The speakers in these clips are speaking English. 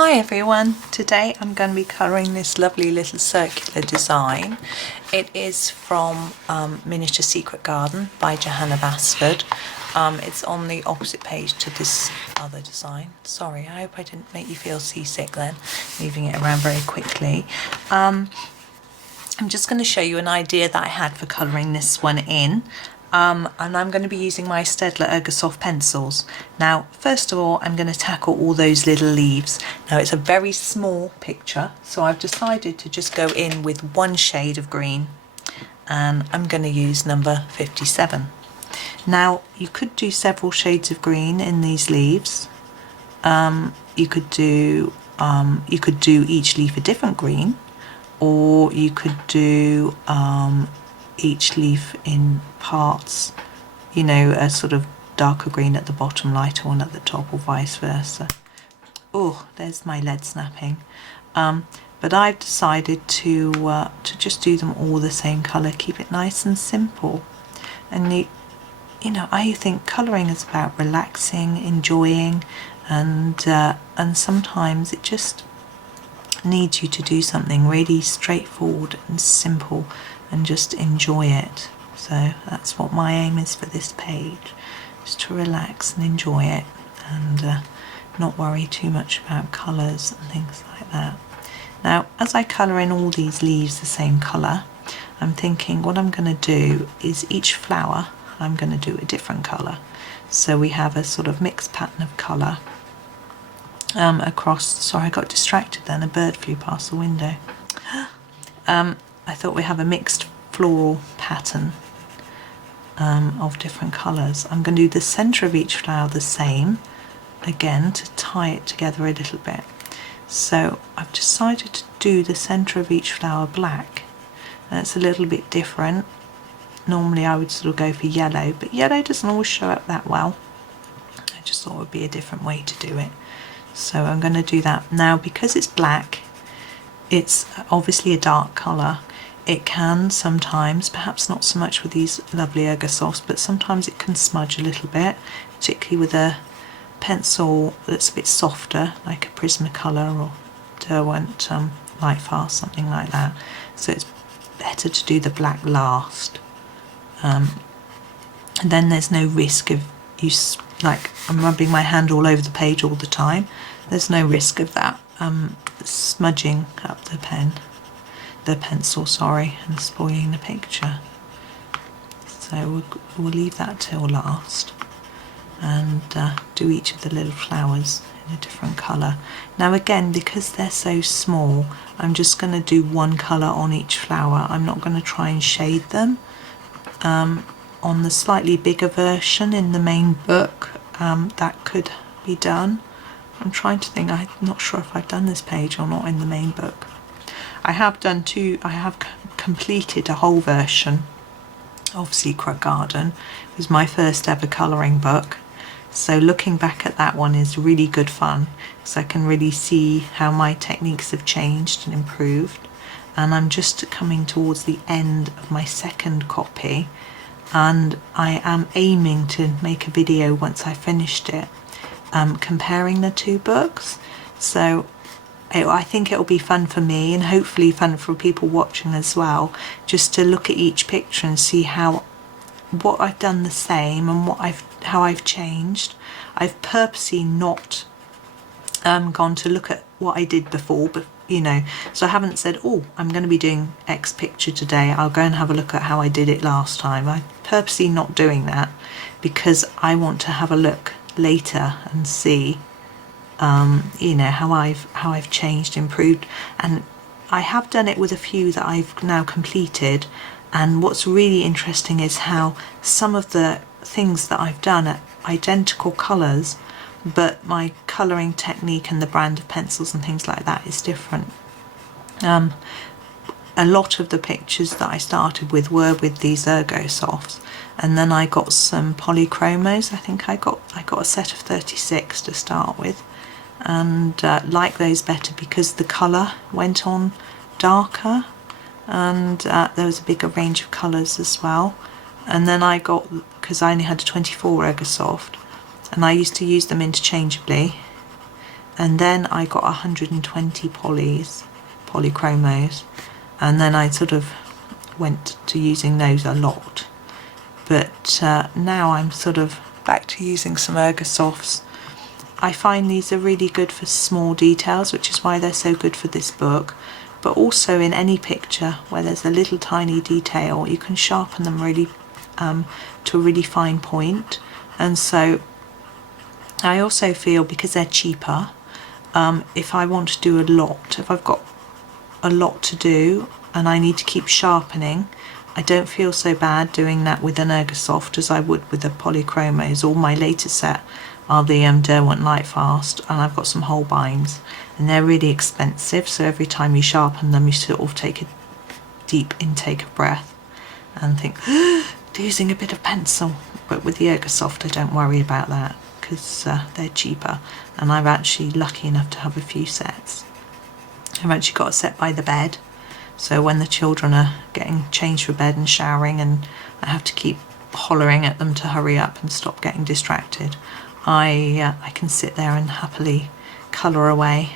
Hi everyone, today I'm going to be colouring this lovely little circular design. It is from Miniature Secret Garden by Johanna Basford. It's on the opposite page to this other design. Sorry, I hope I didn't make you feel seasick then, moving it around very quickly. I'm just going to show you an idea that I had for colouring this one in. And I'm going to be using my Staedtler Ergosoft pencils. Now, first of all, I'm going to tackle all those little leaves. Now, it's a very small picture, so I've decided to just go in with one shade of green, and I'm going to use number 57. Now, you could do several shades of green in these leaves. You could do each leaf a different green, or you could do each leaf in parts, you know, a sort of darker green at the bottom, lighter one at the top, or vice versa. Oh, there's my lead snapping. But I've decided to just do them all the same colour, keep it nice and simple. And you know, I think colouring is about relaxing, enjoying, and sometimes it just needs you to do something really straightforward and simple and just enjoy it. So that's what my aim is for this page, just to relax and enjoy it, and not worry too much about colours and things like that. Now, as I colour in all these leaves the same colour, I'm thinking what I'm going to do is each flower I'm going to do a different colour. So we have a sort of mixed pattern of colour across. Sorry, I got distracted then, a bird flew past the window. I thought we have a mixed floral pattern of different colours. I'm going to do the centre of each flower the same, again to tie it together a little bit. So I've decided to do the centre of each flower black, and it's a little bit different. Normally I would sort of go for yellow, but yellow doesn't always show up that well. I just thought it would be a different way to do it. So I'm going to do that. Now, because it's black, it's obviously a dark colour. It can sometimes, perhaps not so much with these lovely Ergosofts, but sometimes it can smudge a little bit, particularly with a pencil that's a bit softer, like a Prismacolor or Derwent Light Fast, something like that. So it's better to do the black last. And then there's no risk of you, like I'm rubbing my hand all over the page all the time. There's no risk of that smudging up the pencil, sorry, and spoiling the picture. So we'll leave that till last, and do each of the little flowers in a different colour. Now again, because they're so small, I'm just going to do one colour on each flower. I'm not going to try and shade them. On the slightly bigger version in the main book, that could be done. I'm trying to think, I'm not sure if I've done this page or not in the main book. I have completed a whole version of Secret Garden. It was my first ever colouring book. So looking back at that one is really good fun, because I can really see how my techniques have changed and improved. And I'm just coming towards the end of my second copy, and I am aiming to make a video once I finished it, comparing the two books. So I think it'll be fun for me, and hopefully fun for people watching as well, just to look at each picture and see what I've done the same and how I've changed. I've purposely not gone to look at what I did before, but you know, so I haven't said, oh, I'm going to be doing X picture today, I'll go and have a look at how I did it last time. I'm purposely not doing that because I want to have a look later and see you know, how I've changed, improved. And I have done it with a few that I've now completed, and what's really interesting is how some of the things that I've done are identical colours, but my colouring technique and the brand of pencils and things like that is different. A lot of the pictures that I started with were with these Ergosofts, and then I got some polychromos. I think I got a set of 36 to start with, and like those better because the colour went on darker, and there was a bigger range of colours as well. And then I got, because I only had a 24 Ergosoft, and I used to use them interchangeably, and then I got 120 polychromos, and then I sort of went to using those a lot. But now I'm sort of back to using some Ergosofts. I find these are really good for small details, which is why they're so good for this book, but also in any picture where there's a little tiny detail, you can sharpen them really to a really fine point. And so I also feel, because they're cheaper, if I want to do a lot, if I've got a lot to do and I need to keep sharpening, I don't feel so bad doing that with an Ergosoft as I would with the polychromos. All my latest set are the Derwent Lightfast, and I've got some Holbeins, and they're really expensive, so every time you sharpen them you sort of take a deep intake of breath and think, losing a bit of pencil. But with the Ergosoft I don't worry about that, because they're cheaper, and I'm actually lucky enough to have a few sets. I've actually got a set by the bed, so when the children are getting changed for bed and showering and I have to keep hollering at them to hurry up and stop getting distracted, I can sit there and happily colour away.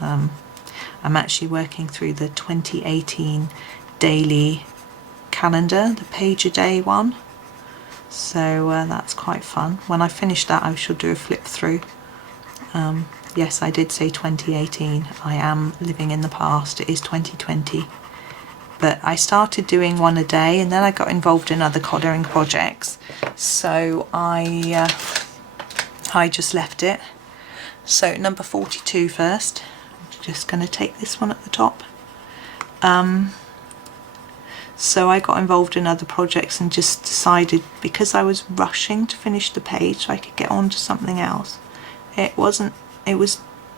I'm actually working through the 2018 daily calendar, the page a day one, so that's quite fun. When I finish that I shall do a flip through. Yes, I did say 2018, I am living in the past, it is 2020. But I started doing one a day and then I got involved in other colouring projects, so I just left it. So number 42 first, I'm just going to take this one at the top. So I got involved in other projects and just decided, because I was rushing to finish the page so I could get on to something else, it was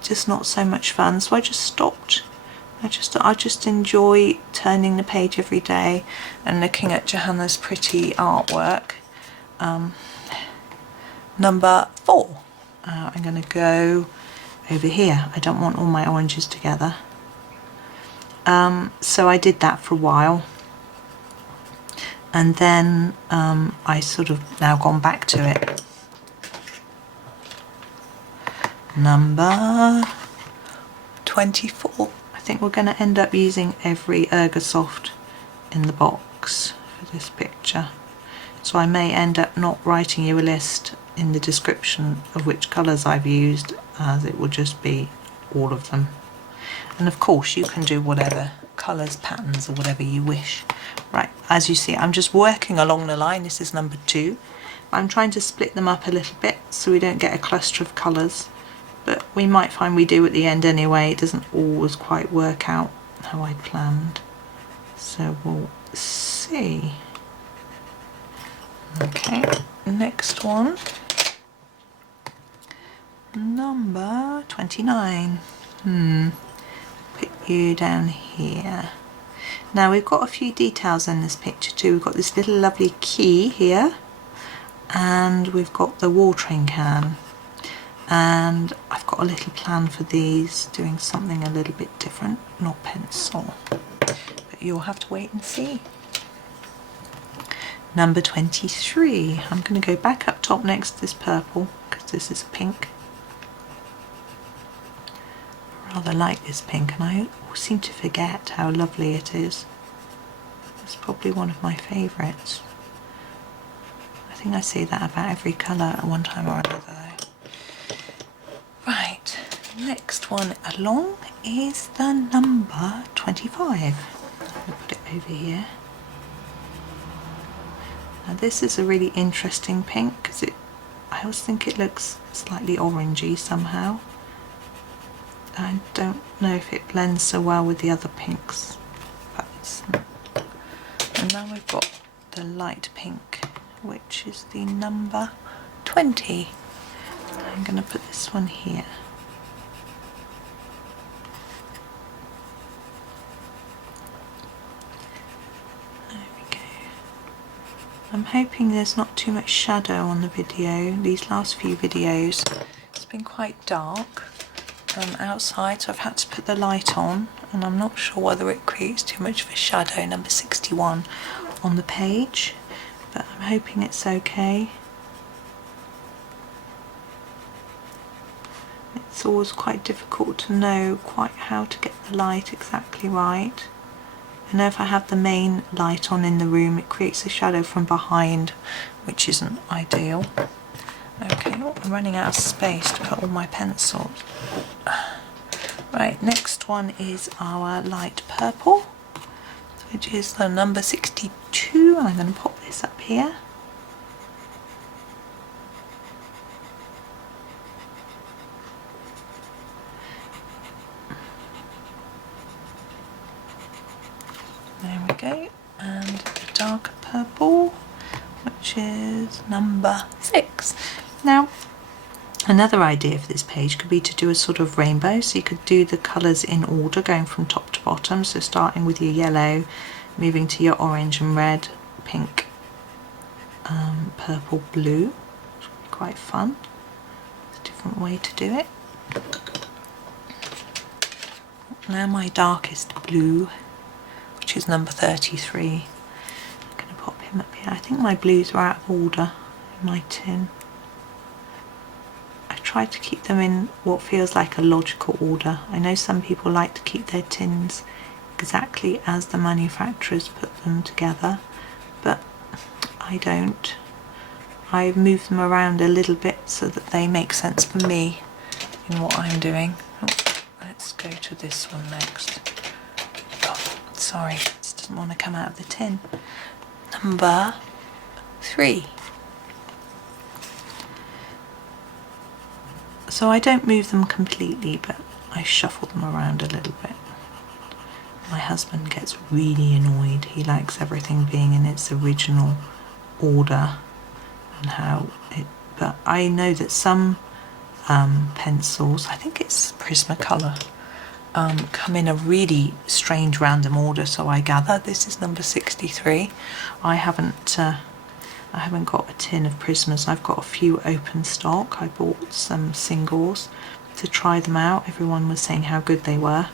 just not so much fun, so I just stopped. I just enjoy turning the page every day and looking at Johanna's pretty artwork. Number 4, I'm going to go over here. I don't want all my oranges together. So I did that for a while, and then I sort of now gone back to it. Number 24. I think we're going to end up using every Ergosoft in the box for this picture, so I may end up not writing you a list in the description of which colours I've used, as it will just be all of them. And of course you can do whatever colours, patterns or whatever you wish. Right, as you see I'm just working along the line. This is number 2. I'm trying to split them up a little bit so we don't get a cluster of colours, but we might find we do at the end anyway. It doesn't always quite work out how I'd planned, so we'll see. Okay, next one, number 29. Put you down here. Now we've got a few details in this picture too. We've got this little lovely key here, and we've got the watering can, and I've got a little plan for these, doing something a little bit different, not pencil, but you'll have to wait and see. Number 23, I'm going to go back up top next to this purple because this is a pink. I rather like this pink, and I seem to forget how lovely it is. It's probably one of my favourites. I think I say that about every colour at one time or another though. Right, next one along is the number 25. I'm going to put it over here. Now this is a really interesting pink because I always think it looks slightly orangey somehow. I don't know if it blends so well with the other pinks. And now we've got the light pink, which is the number 20. I'm going to put this one here. There we go. I'm hoping there's not too much shadow on the video. These last few videos, it's been quite dark outside, so I've had to put the light on, and I'm not sure whether it creates too much of a shadow, number 61 on the page, but I'm hoping it's okay. It's always quite difficult to know quite how to get the light exactly right. I know if I have the main light on in the room, it creates a shadow from behind, which isn't ideal. Okay, oh, I'm running out of space to put all my pencils. Right, next one is our light purple, which is the number 62. I'm going to pop this up here. There we go, and the darker purple, which is number 6. Now, another idea for this page could be to do a sort of rainbow, so you could do the colours in order going from top to bottom, so starting with your yellow, moving to your orange and red, pink, purple, blue, which would be quite fun. It's a different way to do it. Now my darkest blue, which is number 33. I'm going to pop him up here. I think my blues are out of order in my tin. I try to keep them in what feels like a logical order. I know some people like to keep their tins exactly as the manufacturers put them together, but I don't. I move them around a little bit so that they make sense for me in what I'm doing. Oh, let's go to this one next. Oh, sorry, this doesn't want to come out of the tin. Number 3. So I don't move them completely, but I shuffle them around a little bit. My husband gets really annoyed. He likes everything being in its original order and how it, but I know that some pencils, I think it's Prismacolor, come in a really strange random order, so I gather this is number 63. I haven't got a tin of Prismas. I've got a few open stock. I bought some singles to try them out. Everyone was saying how good they were,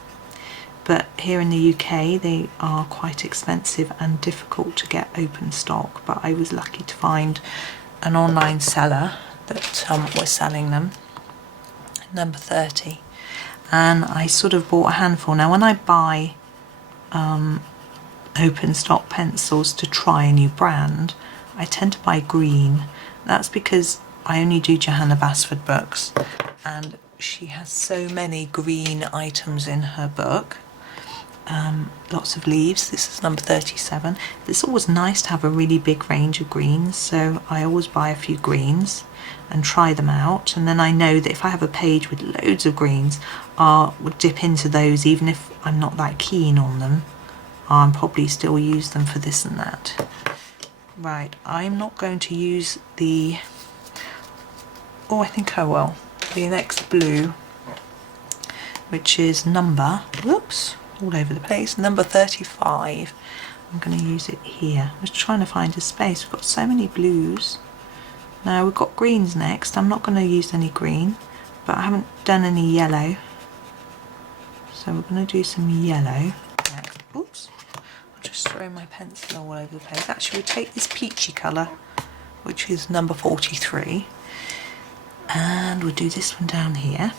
but here in the UK they are quite expensive and difficult to get open stock, but I was lucky to find an online seller that was selling them, number 30, and I sort of bought a handful. Now when I buy open stock pencils to try a new brand, I tend to buy green. That's because I only do Johanna Basford books, and she has so many green items in her book. Lots of leaves. This is number 37. It's always nice to have a really big range of greens, so I always buy a few greens and try them out, and then I know that if I have a page with loads of greens, I would dip into those even if I'm not that keen on them. I'll probably still use them for this and that. Right, I'm not going to use the, oh I think I will, the next blue, which is number, whoops, all over the place, number 35. I'm going to use it here. I'm just trying to find a space. We've got so many blues. Now we've got greens next. I'm not going to use any green, but I haven't done any yellow, so we're going to do some yellow next. Oops, I'll just throw my pencil all over the place. Actually, we'll take this peachy colour, which is number 43, and we'll do this one down here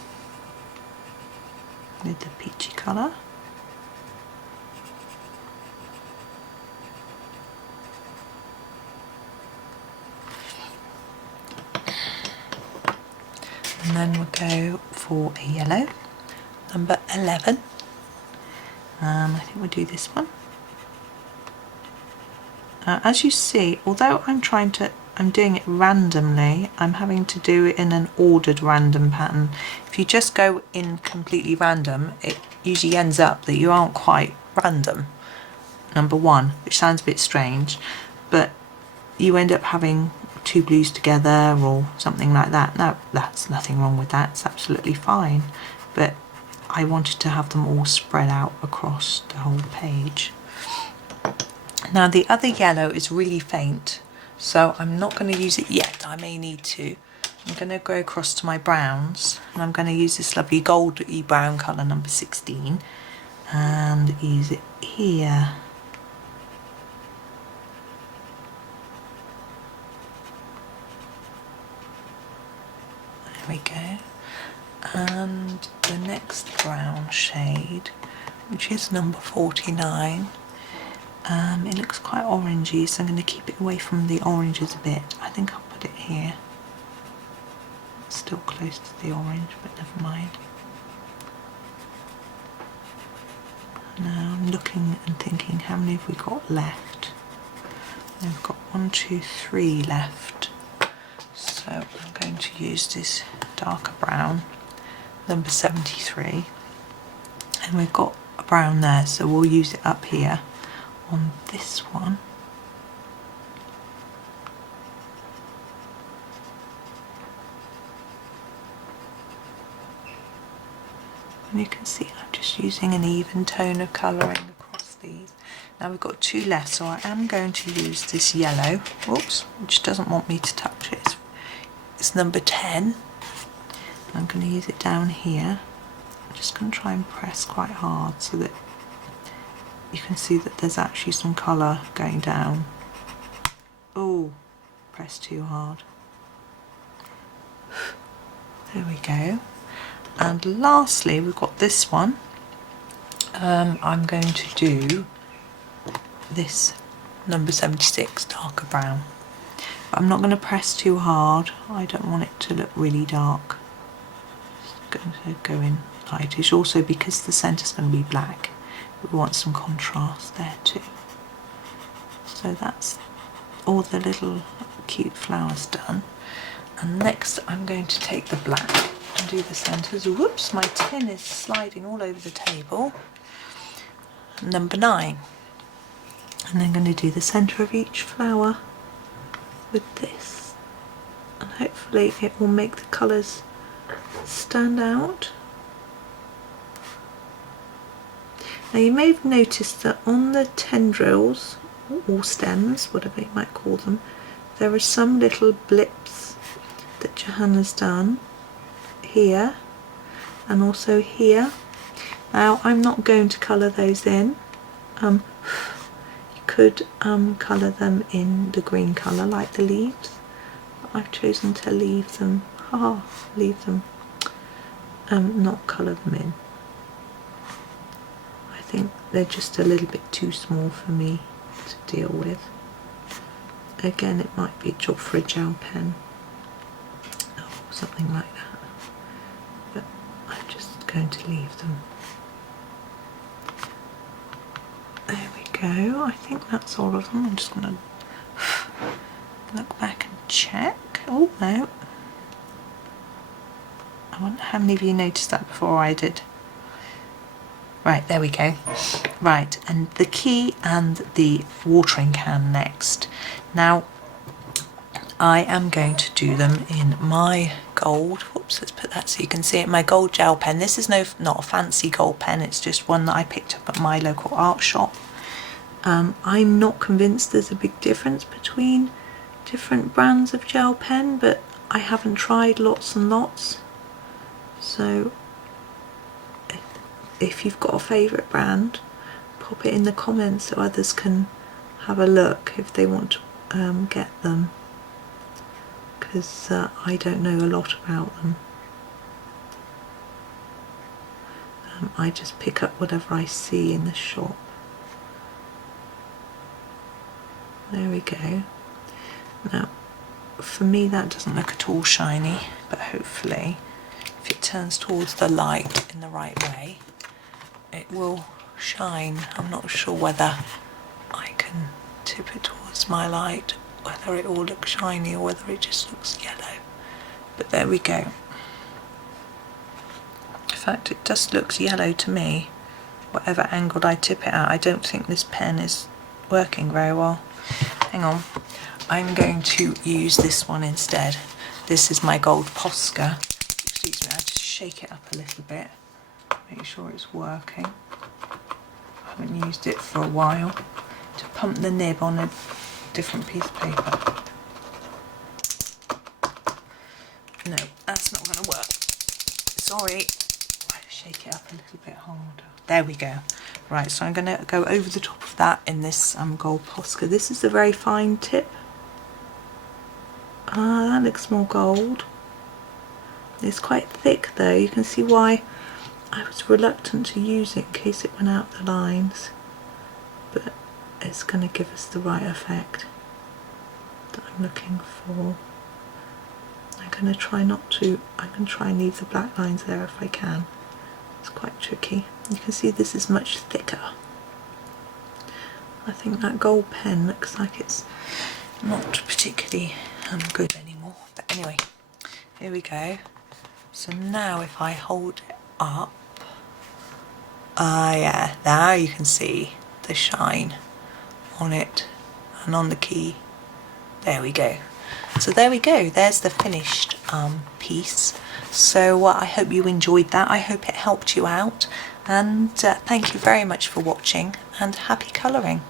with the peachy colour. And then we'll go for a yellow, number 11. I think we'll do this one. As you see, although I'm doing it randomly, I'm having to do it in an ordered random pattern. If you just go in completely random, it usually ends up that you aren't quite random, number 1, which sounds a bit strange, but you end up having 2 blues together or something like that. Now, that's nothing wrong with that, it's absolutely fine, but I wanted to have them all spread out across the whole page. Now the other yellow is really faint, so I'm not going to use it yet. I may need to. I'm going to go across to my browns, and I'm going to use this lovely goldy brown colour, number 16, and use it here. There we go. And the next brown shade, which is number 49, it looks quite orangey, so I'm going to keep it away from the oranges a bit. I think I'll put it here. It's still close to the orange, but never mind. Now I'm looking and thinking, how many have we got left? We've got 1, 2, 3 left. So I'm going to use this darker brown, number 73. And we've got a brown there, so we'll use it up here on this one. And you can see I'm just using an even tone of colouring across these. Now we've got 2 left, so I am going to use this yellow, whoops, which doesn't want me to touch it. It's number 10. I'm going to use it down here. I'm just going to try and press quite hard so that you can see that there's actually some colour going down. Oh, press too hard. There we go. And lastly, we've got this one. I'm going to do this number 76 darker brown. But I'm not going to press too hard. I don't want it to look really dark. Just going to go in lightish. Also, because the centre's going to be black, we want some contrast there too. So that's all the little cute flowers done. And next I'm going to take the black and do the centres. Whoops, my tin is sliding all over the table. Number 9. And I'm going to do the centre of each flower with this. And hopefully it will make the colours stand out. Now you may have noticed that on the tendrils or stems, whatever you might call them, there are some little blips that Johanna's done here and also here. Now I'm not going to colour those in. You could colour them in the green colour like the leaves, but I've chosen to leave them, not colour them in. I think they're just a little bit too small for me to deal with. Again, it might be a job for a gel pen or something like that, but I'm just going to leave them. There we go. I think that's all of them. I'm just going to look back and check. Oh no, I wonder how many of you noticed that before I did. Right, there we go. Right, and the key and the watering can next. Now, I am going to do them in my gold, whoops, let's put that so you can see it, my gold gel pen. This is not a fancy gold pen, it's just one that I picked up at my local art shop. I'm not convinced there's a big difference between different brands of gel pen, but I haven't tried lots and lots. So if you've got a favourite brand, pop it in the comments so others can have a look if they want to get them, because I don't know a lot about them. I just pick up whatever I see in the shop. There we go. Now, for me that doesn't look at all shiny, but hopefully if it turns towards the light in the right way, it will shine. I'm not sure whether I can tip it towards my light, whether it all looks shiny or whether it just looks yellow. But there we go. In fact, it just looks yellow to me, whatever angle I tip it at. I don't think this pen is working very well. Hang on, I'm going to use this one instead. This is my Gold Posca. Excuse me, I just shake it up a little bit, make sure it's working. I haven't used it for a while. To pump the nib on a different piece of paper. No, that's not going to work. Sorry. Shake it up a little bit harder. There we go. Right, so I'm going to go over the top of that in this Gold Posca. This is a very fine tip. That looks more gold. It's quite thick though, you can see why I was reluctant to use it in case it went out the lines, but it's going to give us the right effect that I'm looking for. I'm going to try and leave the black lines there if I can. It's quite tricky. You can see this is much thicker. I think that gold pen looks like it's not particularly good anymore, but anyway, here we go. So now if I hold it up, yeah, now you can see the shine on it and on the key. There we go. So there we go, there's the finished piece. So I hope you enjoyed that. I hope it helped you out, and thank you very much for watching, and happy colouring.